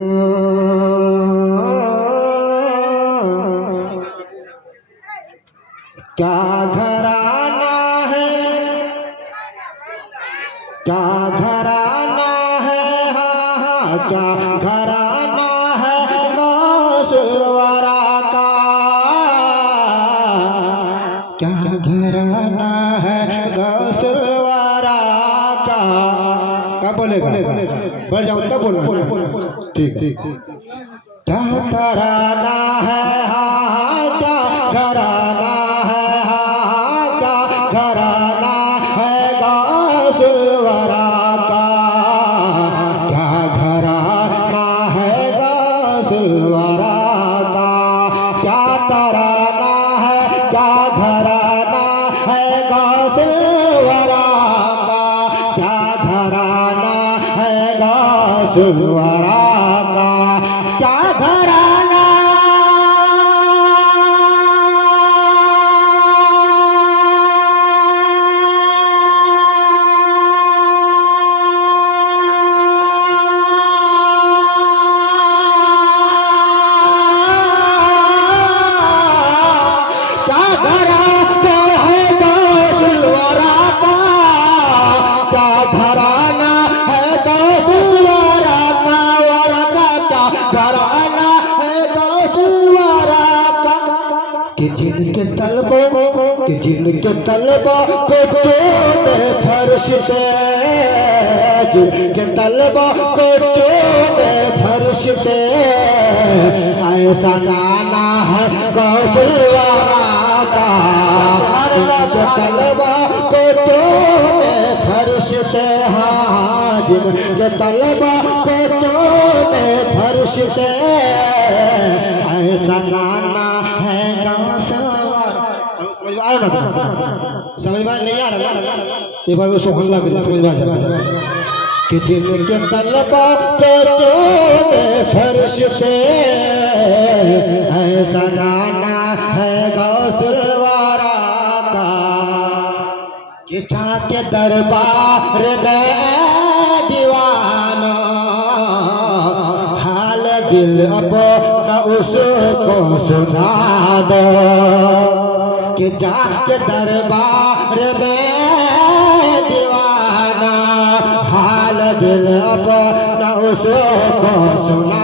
क्या घराना है, क्या घराना है, हाँ हाँ क्या घराना है गौसुलवरा का, क्या घराना है गौसुलवरा का। क्या बोलेगा? बढ़ जाओ तब बोलना। ठीक ठीक। क्या घराना है, हाँ हाँ क्या घराना है, हाँ हाँ क्या घराना है गौसुलवरा का, क्या घराना है गौसुलवरा का। क्या तराना है, क्या घराना है गौसुलवरा का, क्या घराना है गौसुलवरा का। क्या घराना जिनके तलबों को चूमे फर्श पे, जिनके तलबों को चूमे फर्श पे, ऐसा गाना है गौसुलवरा का। जिनके तलबों को चूमे फर्श पे, हाँ जिनके तलबों को चूमे फर्श पे, ऐसा गाना है गौसुलवरा। समझ में नहीं आ रहा? एक बार उसको हल्ला कर समझ में आ जाएगा कि जिनके तलबों के चूमे फर्श पे, ऐसा गाना है गौसुलवरा का। कि जाके दरबार में दीवाना हाल दिल अपना उसको सुना दो, कि जाके दरबार में दीवाना हाल दिल अपना उसको सुना